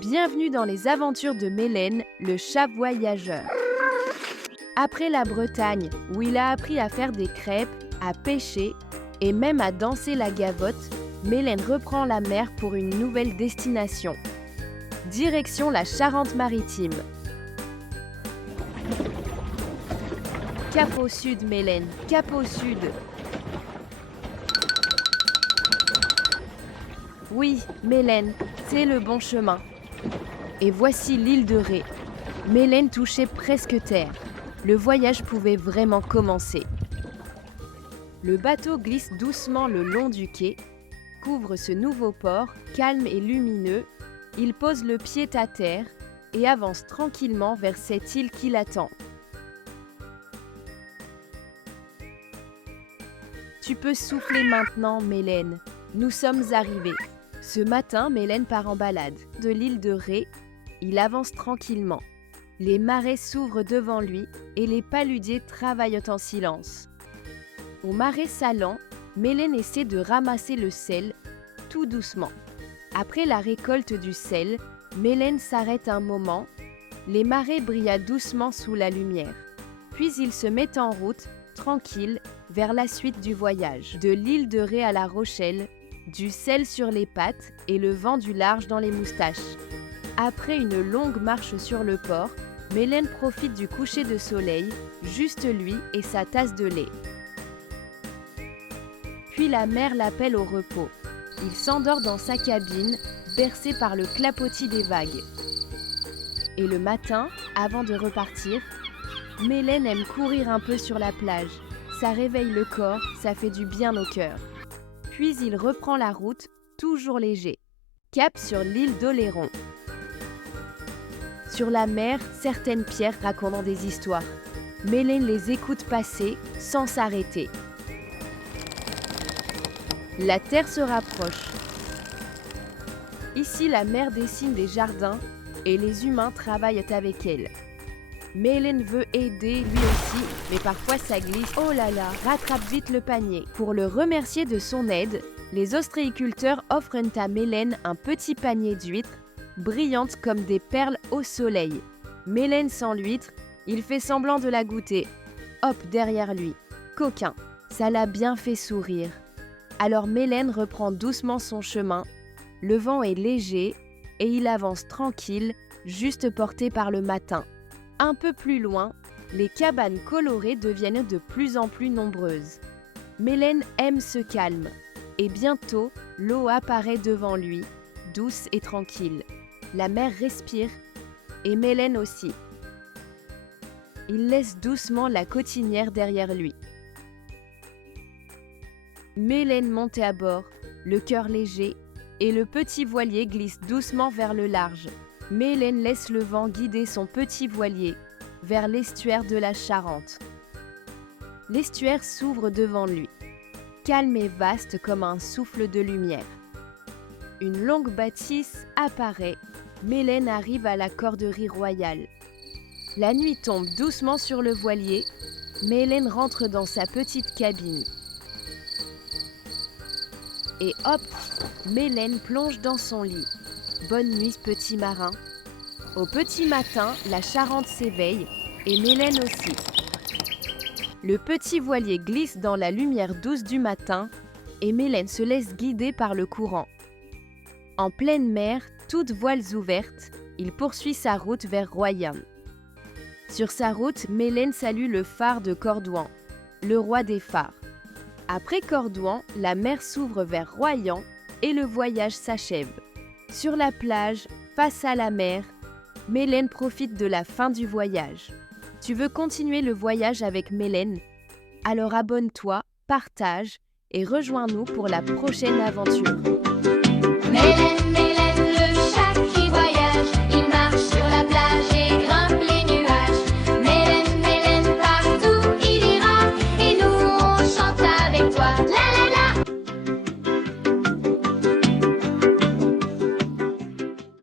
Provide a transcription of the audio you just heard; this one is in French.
Bienvenue dans les aventures de Mélène, le chat voyageur. Après la Bretagne, où il a appris à faire des crêpes, à pêcher et même à danser la gavotte, Mélène reprend la mer pour une nouvelle destination. Direction la Charente-Maritime. Cap au sud, Mélène, cap au sud. Oui, Mélène, c'est le bon chemin. Et voici l'île de Ré. Mélène touchait presque terre. Le voyage pouvait vraiment commencer. Le bateau glisse doucement le long du quai, couvre ce nouveau port, calme et lumineux. Il pose le pied à terre et avance tranquillement vers cette île qui l'attend. Tu peux souffler maintenant, Mélène. Nous sommes arrivés. Ce matin, Mélène part en balade. De l'île de Ré, il avance tranquillement. Les marais s'ouvrent devant lui et les paludiers travaillent en silence. Au marais salant, Mélène essaie de ramasser le sel tout doucement. Après la récolte du sel, Mélène s'arrête un moment. Les marais brillent doucement sous la lumière. Puis il se met en route, tranquille, vers la suite du voyage. De l'île de Ré à La Rochelle, du sel sur les pattes et le vent du large dans les moustaches. Après une longue marche sur le port, Mélène profite du coucher de soleil, juste lui et sa tasse de lait. Puis la mer l'appelle au repos. Il s'endort dans sa cabine, bercé par le clapotis des vagues. Et le matin, avant de repartir, Mélène aime courir un peu sur la plage. Ça réveille le corps, ça fait du bien au cœur. Puis il reprend la route, toujours léger. Cap sur l'île d'Oléron. Sur la mer, certaines pierres racontent des histoires. Mélène les écoute passer sans s'arrêter. La terre se rapproche. Ici, la mer dessine des jardins et les humains travaillent avec elle. Mélène veut aider lui aussi, mais parfois ça glisse. Oh là là, rattrape vite le panier. Pour le remercier de son aide, les ostréiculteurs offrent à Mélène un petit panier d'huîtres, brillantes comme des perles au soleil. Mélène sent l'huître, il fait semblant de la goûter. Hop, derrière lui. Coquin, ça l'a bien fait sourire. Alors Mélène reprend doucement son chemin. Le vent est léger et il avance tranquille, juste porté par le matin. Un peu plus loin, les cabanes colorées deviennent de plus en plus nombreuses. Mélène aime ce calme. Et bientôt, l'eau apparaît devant lui, douce et tranquille. La mer respire, et Mélène aussi. Il laisse doucement la cotinière derrière lui. Mélène monte à bord, le cœur léger, et le petit voilier glisse doucement vers le large. Mélène laisse le vent guider son petit voilier vers l'estuaire de la Charente. L'estuaire s'ouvre devant lui, calme et vaste comme un souffle de lumière. Une longue bâtisse apparaît. Mélène arrive à la corderie royale. La nuit tombe doucement sur le voilier. Mélène rentre dans sa petite cabine. Et hop, Mélène plonge dans son lit. Bonne nuit, petit marin. Au petit matin, la Charente s'éveille, et Mélène aussi. Le petit voilier glisse dans la lumière douce du matin, et Mélène se laisse guider par le courant. En pleine mer, toutes voiles ouvertes, il poursuit sa route vers Royan. Sur sa route, Mélène salue le phare de Cordouan, le roi des phares. Après Cordouan, la mer s'ouvre vers Royan et le voyage s'achève. Sur la plage, face à la mer, Mélène profite de la fin du voyage. Tu veux continuer le voyage avec Mélène? Alors abonne-toi, partage et rejoins-nous pour la prochaine aventure. Mélène, Mélène,